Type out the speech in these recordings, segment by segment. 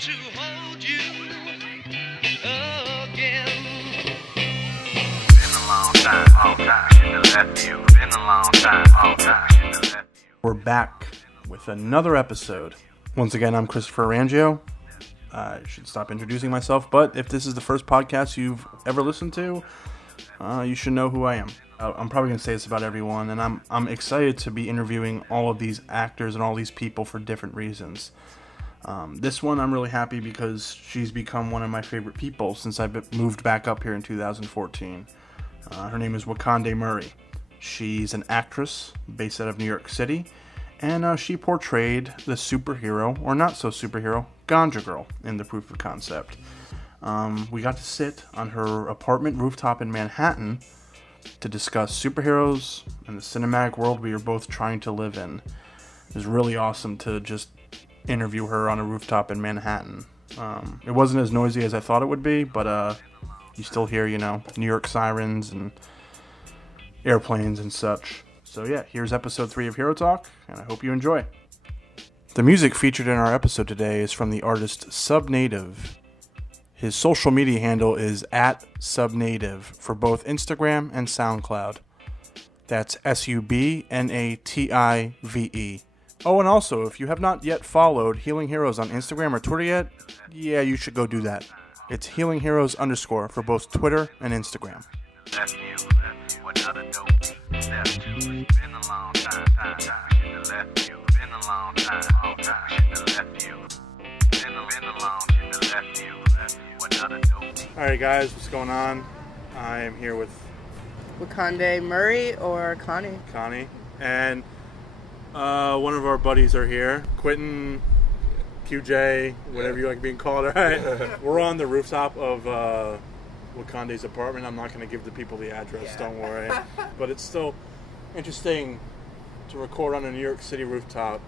to hold you again. Been a long time since I left you. Been a long time since I left you. We're back with another episode. Once again, I'm Christopher Rangio. I should stop introducing myself, but if this is the first podcast you've ever listened to, you should know who I am. I'm probably going to say this about everyone, and I'm excited to be interviewing all of these actors and all these people for different reasons. This one I'm really happy because she's become one of my favorite people since I moved back up here in 2014. Her name is Weconday Murray. She's an actress based out of New York City, and she portrayed the superhero, or not so superhero, Ganja Girl in The Proof of Concept. We got to sit on her apartment rooftop in Manhattan to discuss superheroes and the cinematic world we are both trying to live in. It was really awesome to just interview her on a rooftop in Manhattan. It wasn't as noisy as I thought it would be, but you still hear, New York sirens and airplanes and such. So yeah, here's episode 3 of Hero Talk, and I hope you enjoy. The music featured in our episode today is from the artist Subnative. His social media handle is @Subnative for both Instagram and SoundCloud. That's SUBNATIVE. Oh, and also, if you have not yet followed Healing Heroes on Instagram or Twitter yet, yeah, you should go do that. It's Healing Heroes _ for both Twitter and Instagram. Left you. Another dope. Left you. Been a long time since I left you. Been a long time since I left you. Been a long time since I left you. Another dope. Alright guys, what's going on? I am here with Weconday Murray or Connie. And one of our buddies are here, Quentin QJ, whatever you like being called. Alright, we're on the rooftop of Weconday's apartment. I'm not going to give the people the address, Don't worry. But it's still interesting to record on a New York City rooftop.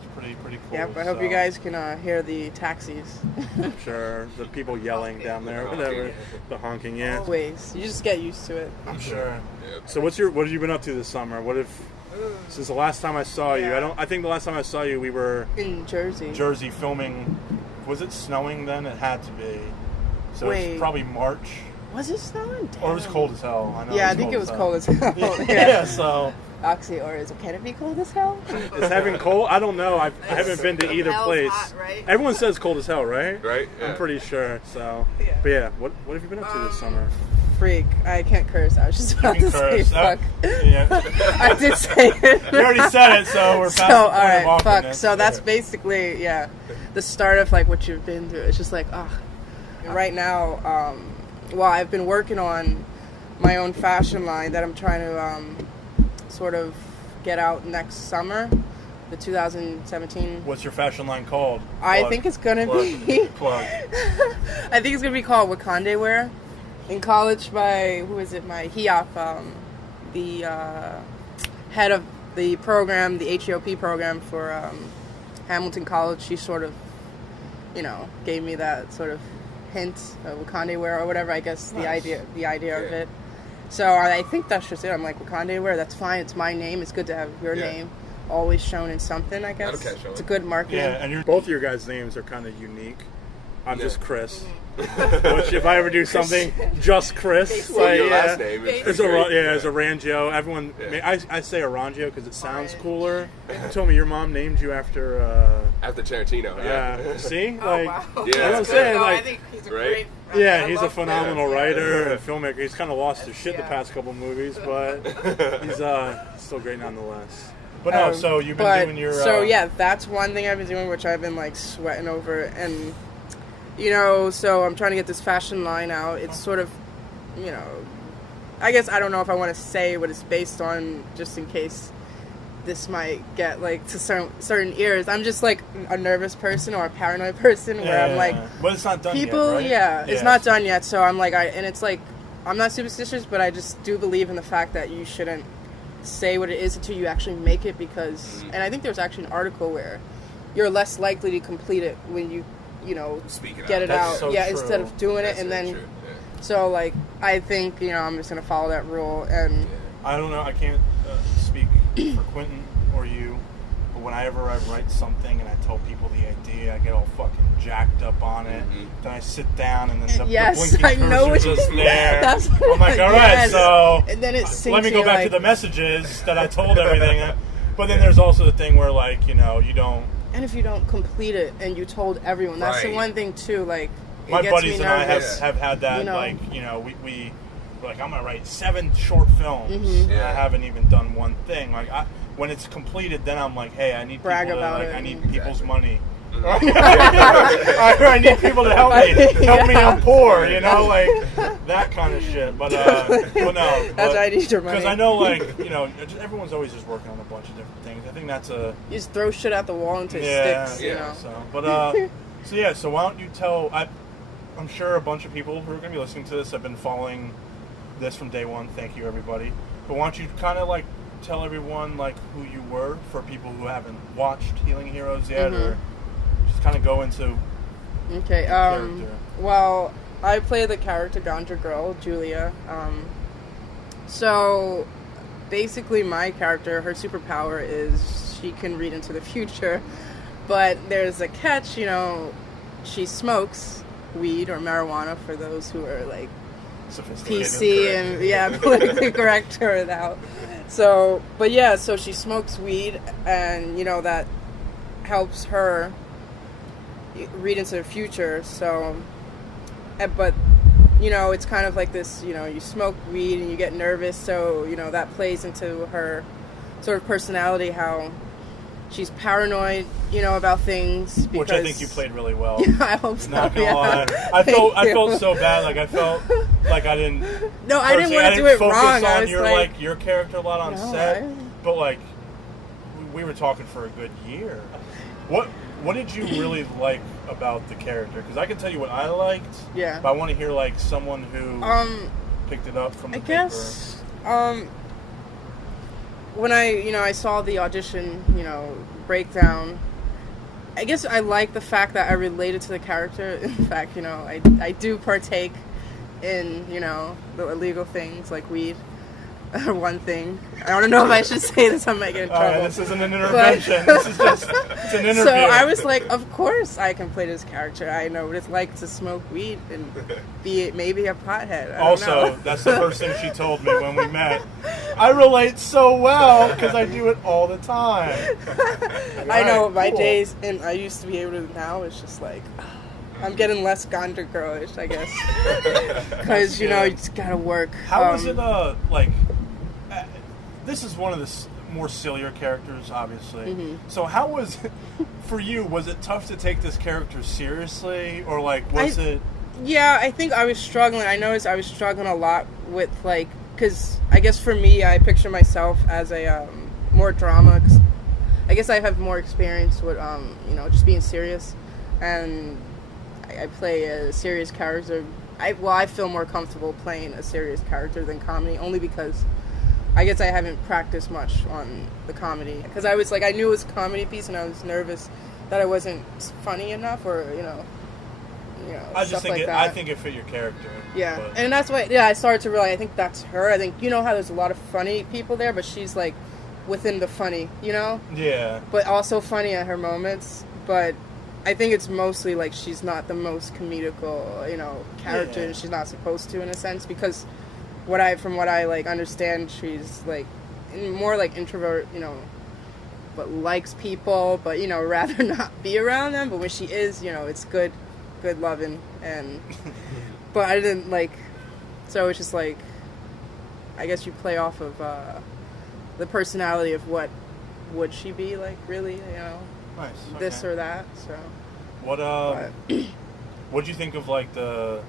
It's pretty cool. Yep, I hope you guys can hear the taxis. I'm sure the people yelling down there, whatever, the honking, yeah. Always. You just get used to it. I'm sure. So what have you been up to this summer? Since the last time I saw you, I think the last time I saw you we were in Jersey filming. Was it snowing then? It had to be. So Wait. It's probably March. Was it snowing? Damn. Or it was cold as hell. I know. Yeah, I think it was cold as hell. Yeah, so. Actually, can it be cold as hell? Is having cold? I don't know. I haven't been to either place. Hot, right? Everyone says cold as hell, right? Right. Yeah. I'm pretty sure. So, Yeah. But yeah, what have you been up to this summer? Freak. I can't curse. I was just about to say Curse. fuck. Yeah. I did say it. You already said it, so we're past the point all right, of awkwardness. So that's basically, the start of like what you've been through. It's just like, right now, I've been working on my own fashion line that I'm trying to sort of get out next summer, the 2017. What's your fashion line called? I think it's gonna be. Plug. I think it's gonna be called Weconday Wear. In college, my HEOP, the head of the program, the HEOP program for Hamilton College, she sort of, gave me that sort of hint of Weconday Wear or whatever. I guess Nice. the idea of it. So I think that's just it. I'm like, Weconday Wear, that's fine. It's my name. It's good to have your name always shown in something, I guess. That'll catch on. It's a good marketing. Yeah, and both of your guys' names are kind of unique. I'm just Chris. Which, if I ever do something, just Chris. Your last name is It's a Rangio. Everyone, I say Arangio because it sounds cooler. You told me your mom named you after. After Tarantino. See, like, wow. you know what I'm that's saying, No, I like. think he's a Right? great. Yeah, I he's a love phenomenal him. writer and filmmaker. He's kind of lost his shit the Yeah. past couple movies, but he's still great nonetheless. But no, so you've been doing your... So yeah, that's one thing I've been doing, which I've been like sweating over. And, so I'm trying to get this fashion line out. It's sort of, I guess I don't know if I want to say what it's based on, just in case this might get like to certain ears. I'm just like a nervous person or a paranoid person where I'm like, but it's not done people, yet, right? it's not done yet. So I'm like, and it's like, I'm not superstitious, but I just do believe in the fact that you shouldn't say what it is until you actually make it, because, and I think there was actually an article where you're less likely to complete it when you Speak it get out. it That's out, so yeah, true. instead of doing That's it and very then. true. So like, I think I'm just gonna follow that rule, and I don't know. I can't speak for Quentin or you, But whenever I write something and I tell people the idea, I get all fucking jacked up on it. Then I sit down and then the blinking cursor's just there. I'm like, all right, so and then let me go back to the messages that I told everything. But then there's also the thing where, like, you know, you don't... And if you don't complete it and you told everyone, that's the one thing, too, like, my buddies and I have had that, like, you know, we're like, I'm going to write 7 short films, and I haven't even done one thing. Like, when it's completed, then I'm like, hey, I need people to, like, I need people's money. I need people to help me, I'm poor, you know, like, that kind of shit. But, well, no. That's why I need your money. Because I know, like, you know, everyone's always just working on a bunch of different things. I think that's a... You just throw shit at the wall until it sticks, you know. So, but, so why don't you tell... I'm sure a bunch of people who are going to be listening to this have been following this from day one. Thank you, everybody. But why don't you kind of, like, tell everyone, like, who you were for people who haven't watched Healing Heroes yet, or just kind of go into okay, character. Well, I play the character Ganja Girl, Julia. So, basically my character, her superpower is she can read into the future, but there's a catch, you know, she smokes weed or marijuana for those who are, like, PC and politically correct or without. So, but yeah, so she smokes weed, and you know that helps her read into the future. So, but you know, it's kind of like this. You know, you smoke weed and you get nervous, so you know that plays into her sort of personality. How she's paranoid, you know, about things. Because, which I think you played really well. Yeah, I hope so. Not gonna lie. I felt so bad. Like I felt like I didn't. No, I didn't want to do it wrong. I I was was like your character a lot on set, but like we were talking for a good year. What did you really like about the character? Because I can tell you what I liked. Yeah. But I want to hear like someone who picked it up from the paper. I guess. When I saw the audition, breakdown, I guess I like the fact that I related to the character. In fact, I do partake in, the illegal things like weed. One thing. I don't know if I should say this. I might get in trouble. This isn't an intervention. This is just it's an interview. So I was like, of course I can play this character. I know what it's like to smoke weed and be maybe a pothead. I don't know. That's the first thing she told me when we met. I relate so well because I do it all the time. I know my days, and I used to be able to. Now it's just like I'm getting less Ganja Girlish, I guess, because you just gotta work. How was it like? This is one of the more sillier characters, obviously. Mm-hmm. So how was it, for you, was it tough to take this character seriously? Or, like, was it... Yeah, I think I was struggling. I noticed I was struggling a lot with, like... Because I guess for me, I picture myself as a more drama. Cause I guess I have more experience with, just being serious. And I play a serious character. I feel more comfortable playing a serious character than comedy, only because... I guess I haven't practiced much on the comedy because I was like, I knew it was a comedy piece and I was nervous that I wasn't funny enough or, I stuff think like that. I think it fit your character. Yeah. But. And that's why, I started to realize, I think that's her. I think, how there's a lot of funny people there, but she's like within the funny, Yeah. But also funny at her moments. But I think it's mostly like she's not the most comedical, character and she's not supposed to in a sense because from what I like understand, she's like more like introvert, but likes people, but rather not be around them. But when she is, it's good loving, and but I didn't like. So it's just like, I guess you play off of the personality of what would she be like, really, Nice. This or that. So what'd you think of like the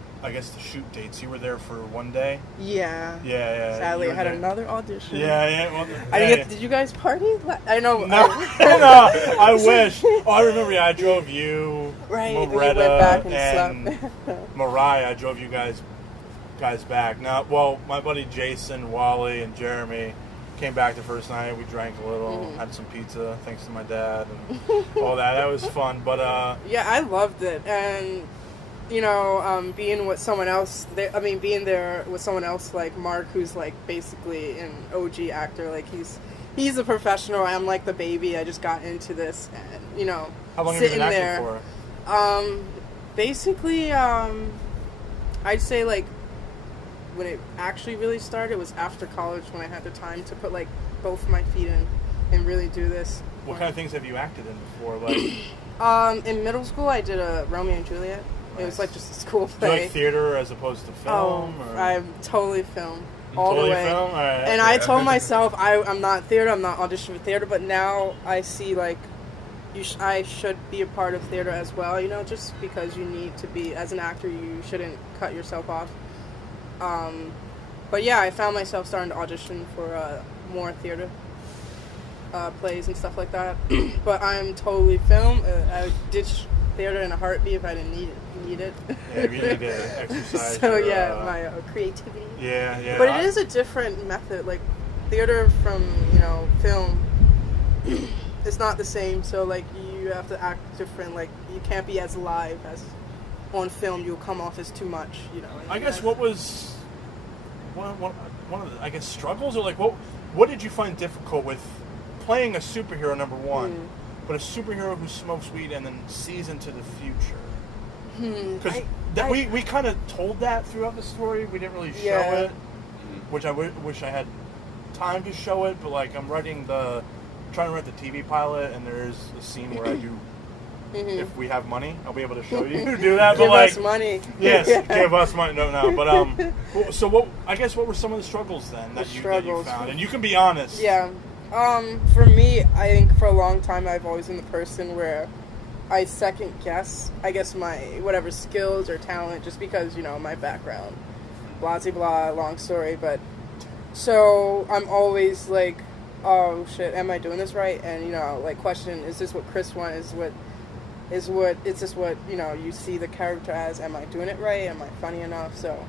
shoot dates? You were there for one day? Yeah. Yeah. Sadly, I had another audition. Yeah. Well, did you guys party? I know. No, I wish. Oh, I remember. Yeah, I drove you, right, Moretta, we went back and slept. Mariah. I drove you guys back. Now, well, my buddy Jason, Wally, and Jeremy came back the first night. We drank a little, had some pizza, thanks to my dad, and all that. That was fun. But yeah, I loved it, and being with someone else. Being there with someone else like Mark, who's like basically an OG actor. Like he's a professional. I'm like the baby. I just got into this, and you know, How long have you sitting been there. acting for? Basically, I'd say like when it actually really started was after college when I had the time to put like both my feet in and really do this. What kind of things have you acted in before? Like, In middle school, I did a Romeo and Juliet. It was like just a school do you play. like theater as opposed to film? Oh, or? I'm totally film all Totally the way. film? All right. And I told myself I'm not theater. I'm not auditioning for theater. But now I see like I should be a part of theater as well. You know, just because you need to be as an actor, you shouldn't cut yourself off. But yeah, I found myself starting to audition for more theater plays and stuff like that. But I'm totally film. I would ditch theater in a heartbeat if I didn't need it. Yeah, you need to exercise. So your, yeah, my creativity. Yeah. But it is a different method. Like theater from film, it's not the same. So like you have to act different. Like you can't be as live as on film. You'll come off as too much. I guess what was one of the, I guess, struggles, or like what did you find difficult with playing a superhero, number one, but a superhero who smokes weed and then sees into the future? Because we kind of told that throughout the story. We didn't really show it, which I wish I had time to show it. But like I'm trying to write the TV pilot, and there's a scene where I do. If we have money, I'll be able to show you do that. Give but like, us money. Yes, give us money. No. But so what? I guess what were some of the struggles then that you found? And you can be honest. Yeah. For me, I think for a long time I've always been the person where I second guess, I guess, my whatever skills or talent just because, my background. Blah, blah, blah, long story. But so I'm always like, oh shit, am I doing this right? And, like question, is this what Chris wants? Is this what, you see the character as? Am I doing it right? Am I funny enough? So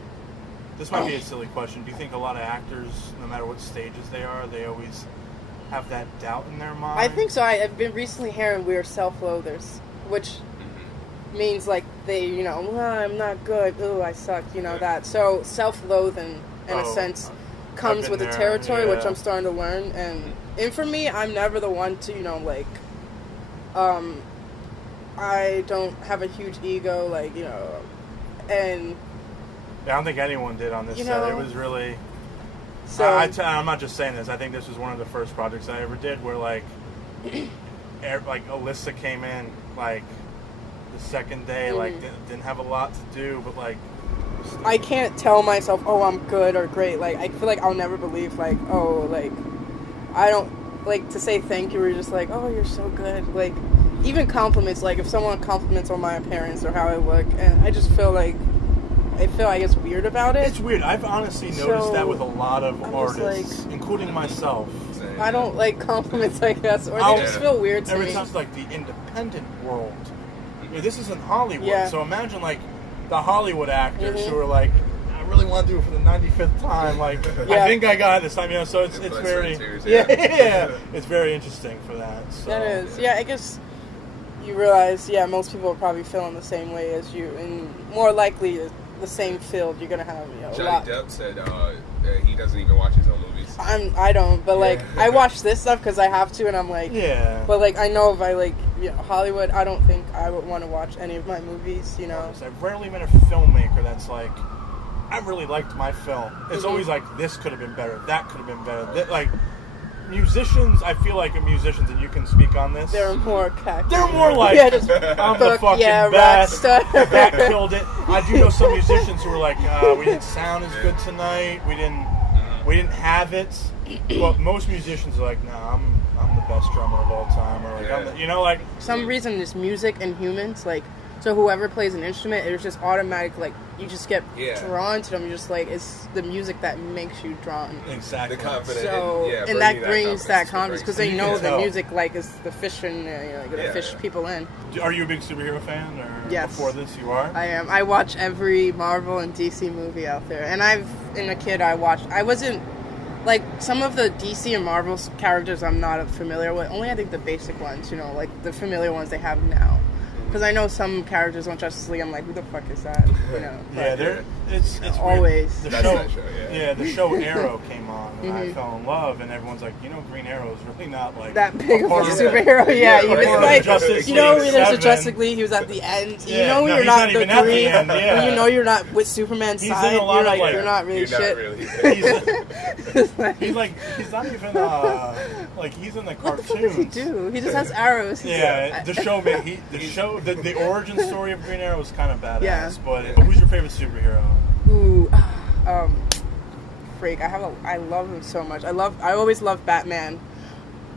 this might be a silly question. Do you think a lot of actors, no matter what stages they are, they always have that doubt in their mind? I think so. I've been recently hearing we're self-loathers, which means like they, I'm not good. Ooh, I suck. That. So self-loathing, in a sense, comes with the territory, which I'm starting to learn. And for me, I'm never the one to, I don't have a huge ego, and... Yeah, I don't think anyone did on this set. It was really... So, I'm not just saying this. I think this was one of the first projects I ever did where, like Alyssa came in, like, the second day, like, didn't have a lot to do, but, like... I can't tell myself, oh, I'm good or great. Like, I feel like I'll never believe, like, oh, like, I don't... Like, to say thank you, we're just like, oh, you're so good. Like, even compliments, like, if someone compliments on my appearance or how I look, and I just feel like... I guess, weird about it. It's weird. I've honestly noticed that with a lot of artists, like, including myself. I don't like compliments, I guess, or they just feel weird to me. Every time's like the independent world. This isn't Hollywood, so imagine like the Hollywood actors who are like, I really want to do it for the 95th time. Like, I think I got it this time. So it's very, it's very interesting for that. So. That is, I guess you realize, most people are probably feeling the same way as you, and more likely the same field you're gonna have. Johnny Depp said he doesn't even watch his own movies. I don't, but like I watch this stuff because I have to, and I'm like, But like I know if I like Hollywood, I don't think I would want to watch any of my movies. I've rarely met a filmmaker that's like, I really liked my film. It's always like this could have been better, that could have been better. Like musicians, I feel like musicians, and you can speak on this. They're more cocky. They're more like, I'm the fucking best. That killed it. I do know some musicians who are like, we didn't sound as good tonight. We didn't have it. But most musicians are like, nah, I'm the best drummer of all time. Or like, for some reason, this music and humans, like, so whoever plays an instrument, it's just automatic, like, you just get drawn to them. You're just like, it's the music that makes you drawn. Exactly. The confidence. So, and that brings that confidence, because they know the music, like, is the fishing, the fish people in. Are you a big superhero fan? Or yes. Before this, you are? I am. I watch every Marvel and DC movie out there. And I wasn't, like, some of the DC and Marvel characters I'm not familiar with. Only, I think, the basic ones, like, the familiar ones they have now. because I know some characters on Justice League, I'm like, who the fuck is that? You know. Yeah, it's always weird. That's that show, yeah. The show Arrow came on, and I fell in love, and everyone's like, Green Arrow is really not like that big of a part superhero. Yeah, he was like, Justice there's League a 7. Justice League. He was at the end. Yeah, You know, no, you're he's not not the even at the Green. end, yeah. You know, you're not with Superman's He's in side. a lot You're of, like, like- you're not really You're shit. He's not even like he's in the What the cartoons. fuck does he do? He just has arrows. Yeah, the origin story of Green Arrow is kind of badass. Yeah. But who's your favorite superhero? Ooh, freak! I love him so much. I always loved Batman,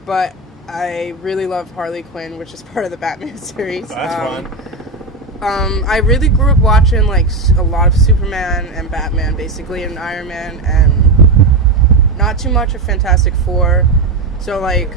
but I really love Harley Quinn, which is part of the Batman series. That's fun. I really grew up watching like a lot of Superman and Batman, basically, and Iron Man, and not too much of Fantastic Four. So like,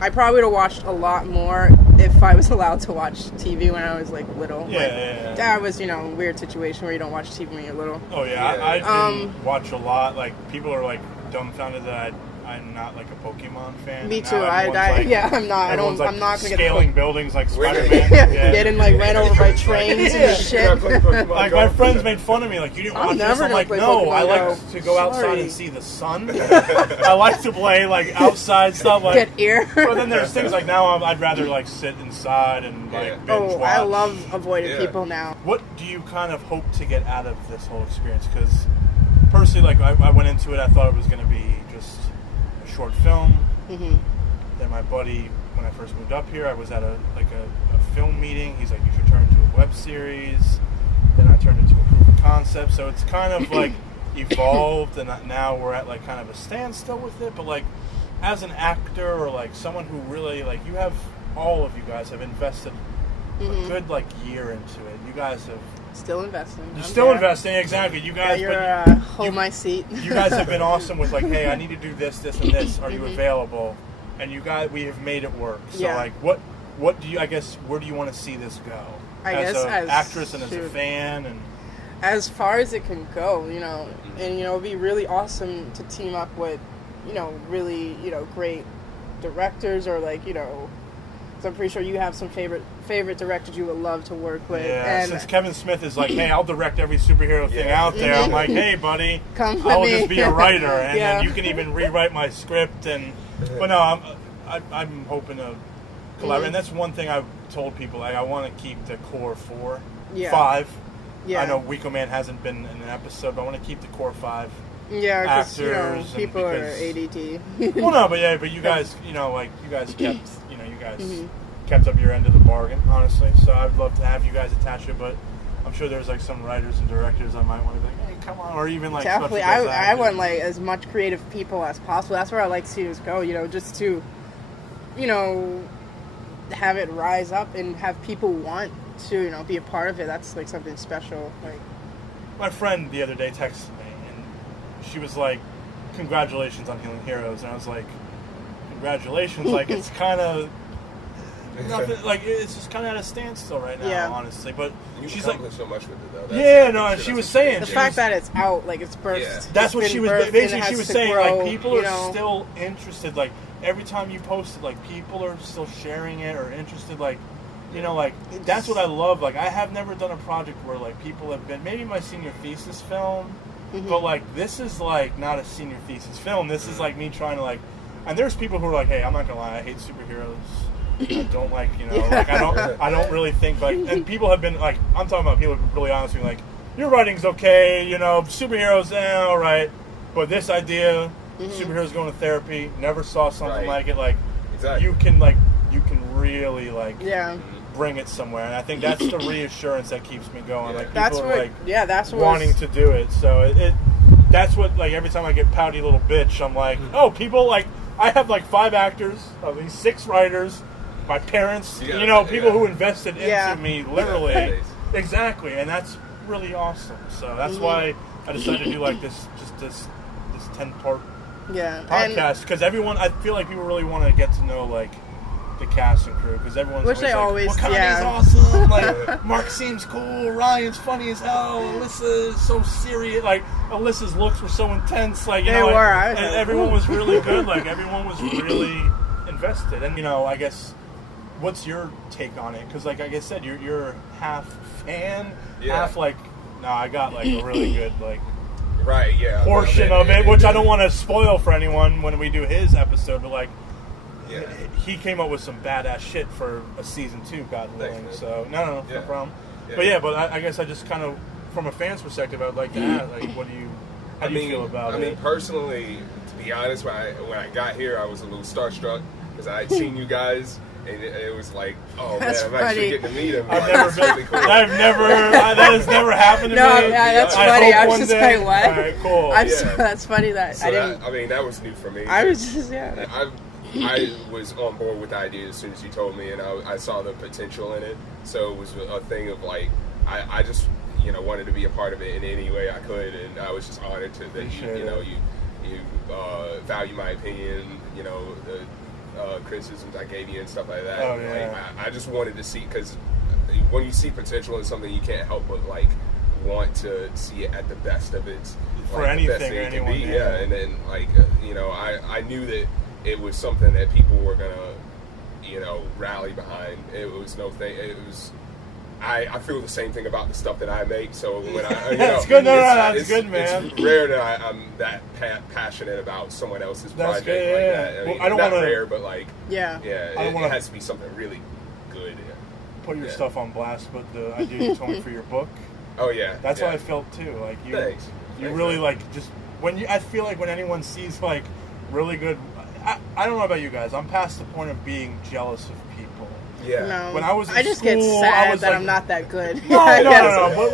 I probably would have watched a lot more if I was allowed to watch TV when I was like little. Yeah. That was, a weird situation where you don't watch TV when you're little. Oh yeah, I didn't watch a lot. Like people are like dumbfounded that I'm not like a Pokemon fan. Me And too. now everyone's, like, I'm not. everyone's, I'm not gonna get scaling buildings like Really? Spider-Man. getting like ran over by trains and shit. Like my friends made fun of me, like you didn't I'm watch this. never I'm gonna like, play no, Pokemon I like Go. to go outside Sorry. and see the sun. I like to play like outside stuff. Like, Get ear. but then there's things like now I'd rather like sit inside and like binge Oh, watch. I love avoiding Yeah. people now. What do you kind of hope to get out of this whole experience? Because personally, like I went into it, I thought it was going to be just a short film. Mm-hmm. Then my buddy, when I first moved up here, I was at a film meeting. He's like, you should turn it into a web series. Then I turned it into a proof of concept. So it's kind of like evolved, and now we're at like kind of a standstill with it. But like as an actor or like someone who really like all of you guys have invested a good like year into it. You guys have Still investing. you're I'm still there. investing, exactly. You Yeah, guys, you're hold my seat. you guys have been awesome with like, hey, I need to do this, and this. Are you available? And we have made it work. So Yeah. like, what do you? I guess where do you want to see this go? I as guess an as- actress and as a shoot. fan, and As far as it can go, and it'd be really awesome to team up with, really, great directors or like, so I'm pretty sure you have some favorite directors you would love to work with. yeah. And Since Kevin Smith is like, hey, I'll direct every superhero thing Yeah. out there. I'm like, hey, buddy, Come with I'll me. just be a writer, and Yeah. then you can even rewrite my script. But no, I'm hoping to collaborate. And that's one thing I've told people. Like, I want to keep the core 5. Yeah. I know Weconday hasn't been in an episode, but I want to keep the core 5. Yeah, because actors and people are because- ADT. Well, no, but you guys, you guys kept, kept up your end of the bargain, honestly. So I'd love to have you guys attach it, but I'm sure there's like some writers and directors I might want to be like, hey, come on, or even like Definitely, special guest I actors. want like as much creative people as possible. That's where I like to see this go. Just to, have it rise up and have people want to, be a part of it. That's like something special. Like, My friend the other day texted me, and she was like, "Congratulations on Healing Heroes," and I was like, "Congratulations!" Like it's kind of nothing. Like it's just kind of at a standstill right now, Yeah. honestly. But You she's like, accomplished so much with it, though. Yeah, no, and she was saying the she fact was- that it's out, like it's birthed. Yeah. That's it's what been she was birthed and basically. it She has was to saying grow, like people you are know? still interested. Like every time you post it, like people are still sharing it or interested. Like like that's what I love. Like I have never done a project where like people have been maybe my senior thesis film, but like this is like not a senior thesis film. This is like me trying to like. And there's people who are like, hey, I'm not gonna lie, I hate superheroes. I don't like like I don't really think like. And people have been like, I'm talking about people who are really honest with me, like your writing's okay, superheroes, all right, but this idea, superheroes going to therapy, never saw something Right. like it. Like Exactly. you can really like Yeah. bring it somewhere, and I think that's the reassurance that keeps me going. Yeah. Like people That's are what. like That's what. wanting to do it, so it that's what like every time I get pouty little bitch, I'm like, oh, people like I have like 5 actors, at least 6 writers, my parents, Yeah, people yeah. who invested into Yeah. me literally, Yeah. exactly, and that's really awesome. So that's why I decided to do like this 10-part Yeah. podcast, because I feel like people really want to get to know like the cast and crew, because everyone's Which they always always- like, Wakanda's yeah. awesome, like Mark seems cool, Ryan's funny as hell, Alyssa is so serious, like Alyssa's looks were so intense, like They were, I was and like, everyone ooh. was really good, like everyone was really invested, and I guess what's your take on it? Because, like I said, you're half fan, Yeah. half like, no, I got like a really good like Right, yeah. portion of it, which I don't want to spoil for anyone when we do his episode, but like, Yeah. he came up with some badass shit for a season 2, God willing. man. So no Yeah. problem. Yeah. But I guess I just kind of, from a fan's perspective, I'd like to ask, like, how do you feel about it? I mean, personally, to be honest, when I got here, I was a little starstruck because I had seen you guys, and it was like, oh That's man, I'm actually funny. getting to meet him. I've Like, never it's really cool. that has never happened to No, me. yeah, that's I funny. hope I was one just day- like, what? All right, cool. Yeah. That's funny that So I didn't. I mean, that was new for me. I was just I was on board with the idea as soon as you told me, and I saw the potential in it. So it was a thing of like, I just wanted to be a part of it in any way I could, and I was just honored that you value my opinion, the criticisms I gave you and stuff like that. Oh, yeah. Like, I just wanted to see, because when you see potential in something, you can't help but like want to see it at the best of its For like, the best anything that or it can anyone, be. yeah. And then like I knew that it was something that people were gonna rally behind. It was no thing. It was. I feel the same thing about the stuff that I make. So when I, That's good. No, that's good, man. It's rare that I'm that passionate about someone else's That's project good, like yeah. that. I well, mean, I don't not want to rare, but like Yeah. yeah, I don't it wanna- has to be something really good. put your Yeah. stuff on blast, but the idea you told me for your book, Oh yeah, that's yeah. what I felt too. Like you Thanks. Thanks, really man. like just I feel like when anyone sees like really good, I don't know about you guys. I'm past the point of being jealous of people. Yeah. No. When I was in I just school, get I sad was that like- I'm not that good. No. But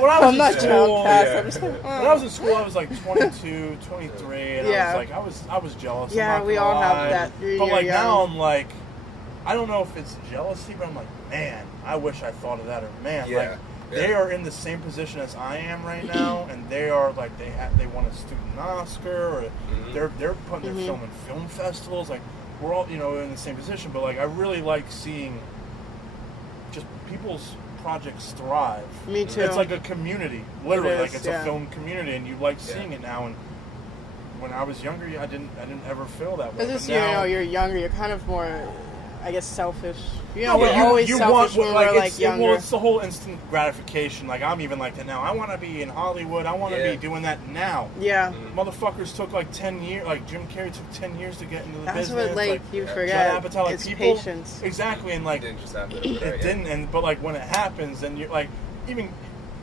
when I was I'm in not school, child past. yeah. I'm just like, when I was in school, I was like 22, 23, and Yeah. I was jealous. I'm Yeah, not we gonna all have lie. that. You're But like young. now, I'm like, I don't know if it's jealousy, but I'm like, man, I wish I thought of that, or man, Yeah. like they are in the same position as I am right now, and they are like they won a student Oscar, or they're putting their film in film festivals. Like we're all in the same position, but like I really like seeing just people's projects thrive. Me too. It's like a community, literally. It is, like it's yeah. a film community, and you like seeing it now. And when I was younger, I didn't ever feel that way. Because But now, you're younger, you're kind of more, I guess, selfish. No, we're but always you selfish want, when like, we're like it's, younger. Well, it's the whole instant gratification. Like I'm even like that now. I want to be in Hollywood. I want to Yeah. be doing that now. Yeah. Motherfuckers took like 10 years. Like Jim Carrey took 10 years to get into the That's business. what like you Judd forget. Apatow, like, It's people, patience. Exactly, and like It didn't just happen. it didn't. But like when it happens, then you're like, even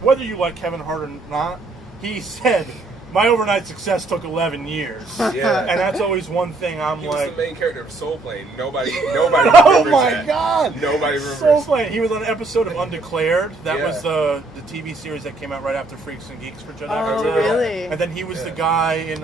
whether you like Kevin Hart or not, he said, "My overnight success took 11 years." Yeah. And that's always one thing I'm He was like, the main character of Soul Plane. Nobody oh remembers my that. god! Nobody remembers. So funny. He was on an episode of Undeclared. That Yeah. was the TV series that came out right after Freaks and Geeks for Judd Oh, Apatow. really? And then he was the Yeah. guy in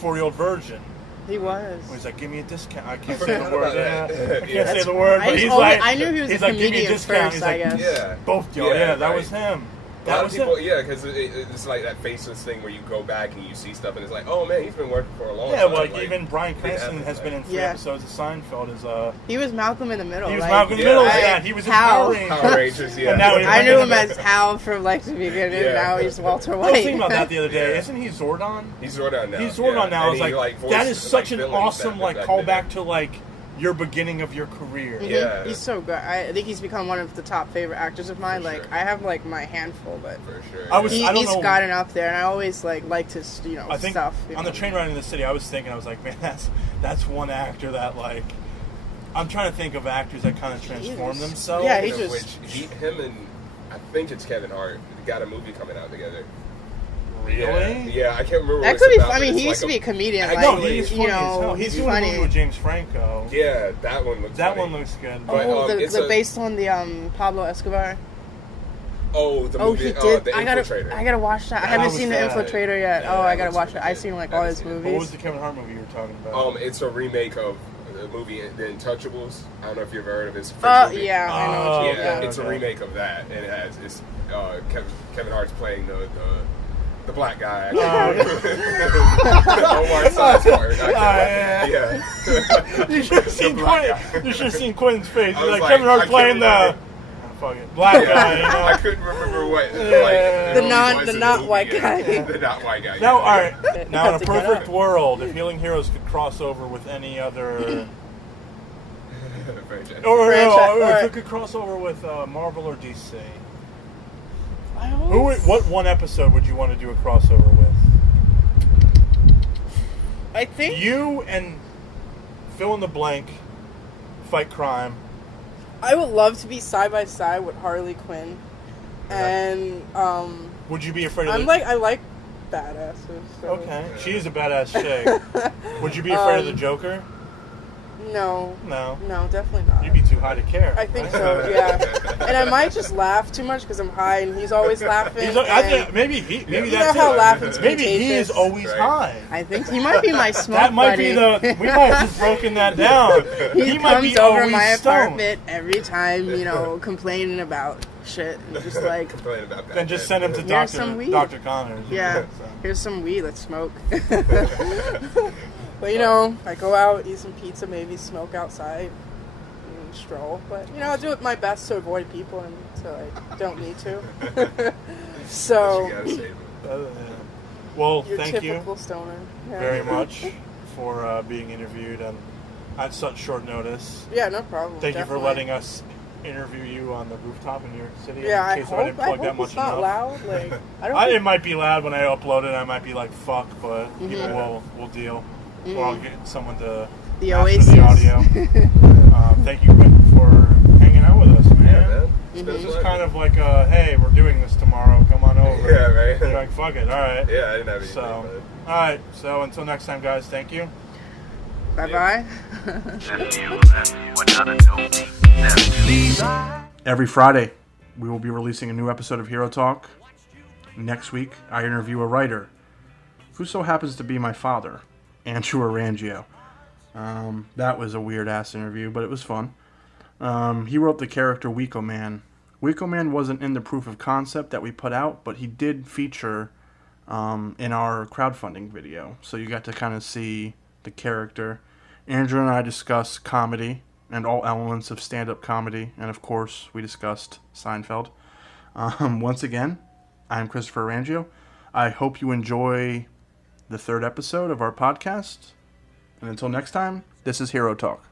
4-Year-Old Virgin. He was. He's like, "Give me a discount." I can't I say forgot the word. about that. I can't Yeah. say the word, I but just he's only- like, I knew he was he's a like, "Give me a comedian discount." first, He's I like, guess. Yeah. both y'all. Yeah, Yeah, that right. was him. A That lot of was people, him. yeah, because it's like that faceless thing where you go back and you see stuff and it's like, oh man, he's been working for a long Yeah, time. like even Bryan it Cranston happens, has been in 3 Yeah. episodes of Seinfeld. He was Malcolm in the Middle. He was like, Malcolm in the Yeah. Middle. I- Yeah, he was in Hal. Power Rangers. Power Rangers, yeah. And now I knew him as Hal from like the beginning. Yeah. Now he's Walter I White. was thinking about that the other day. Yeah. Isn't he Zordon? He's Zordon now. He's Zordon yeah. now. I And was he, like, voiced, that is such an villains awesome back callback then. to like your beginning of your career. Mhm. Yeah. He's so good. I think he's become one of the top favorite actors of mine. For Like sure. I have like my handful, but For sure. I was- he, I don't he's know. gotten up there, and I always liked his I think stuff. on the train ride in the city, I was thinking, I was like, man, that's one actor that like. I'm trying to think of actors that kind of transform Jesus. themselves. Yeah, he Speaking of just- which, him and I think it's Kevin Hart got a movie coming out together. Really? Yeah, I can't remember. That what could it's be. about, I mean, but he it's used to be a like comedian. I Like, No, he's funny you as hell. know, He's he's doing a funny. movie with James Franco. Yeah, that one looks. That funny. one looks good. But, Oh, it's the a- based on the Pablo Escobar. Oh, the Oh, movie. he did. The I Infiltrator. gotta watch that. I That haven't was seen the bad. Infiltrator yet. Yeah, Oh, I that gotta looks watch it. pretty I've good. seen like I all haven't his seen it. What was movies. the Kevin Hart movie you were talking about? It's a remake of the movie The Untouchables. I don't know if you've ever heard of it. It's a French movie. Yeah, I know what Oh, you're Yeah, okay. it's a remake of that, and it's Kevin Hart's playing the black guy. Omar Sy's part. yeah. You should have seen black Quentin. You should have seen Quentin's face. I was Like, like, Kevin Hart I can't playing the remember. fuck it, black guy. You know? I couldn't remember what Yeah. The who he non- was the in not movie, white yeah. guy. The not white guy. Now, yeah. all right. Now, in a Have to get perfect up. world, if Healing Heroes could cross over with any other Franchise. Or Franchise, if it could cross over with Marvel or DC. I What one episode would you want to do a crossover with? I think You and fill in the blank fight crime. I would love to be side by side with Harley Quinn, and Would you be afraid of I like badasses. So. Okay, she is a badass chick. Would you be afraid of the Joker? No, No. definitely not. You'd be too high to care. I think so, yeah. And I might just laugh too much because I'm high, and he's always laughing. I think maybe that's know how it. laughing's Maybe he is contagious. always Right. high. I think he might be my smoke That might buddy. be the. we might have just broken that down. He might comes be over always my stoned. apartment every time, complaining about shit, and just like, Complain about Then just send him to Here's some weed. Dr. Connors. yeah, So. here's some weed, let's smoke. But I go out, eat some pizza, maybe smoke outside, and stroll. But I do my best to avoid people until I don't need to. So, You gotta save him. Well, your thank you typical stoner. Yeah. very much for being interviewed at such short notice. Yeah, no problem. Thank you for definitely. letting us interview you on the rooftop in New York City. Yeah, in case I didn't plug that hope much it's not enough. loud. Like, I don't. It might be loud when I upload it. I might be like, "Fuck," but Mm-hmm. we'll deal. Or I'll get someone to The master Oasis. the audio. Thank you, Quentin, for hanging out with us, man. Yeah, man. It's just kind of like, hey, we're doing this tomorrow. Come on over. Yeah, right. You're like, fuck it. All right. Yeah, I didn't have anything. So, all right. So until next time, guys. Thank you. Bye bye. That's you. We're not a dope beat. That's you. Every Friday, we will be releasing a new episode of Hero Talk. Next week, I interview a writer who so happens to be my father, Andrew Arangio. That was a weird-ass interview, but it was fun. He wrote the character Weconday. Weconday wasn't in the proof of concept that we put out, but he did feature in our crowdfunding video. So you got to kind of see the character. Andrew and I discuss comedy and all elements of stand-up comedy. And, of course, we discussed Seinfeld. Once again, I'm Christopher Arangio. I hope you enjoy the third episode of our podcast. And until next time, this is Hero Talk.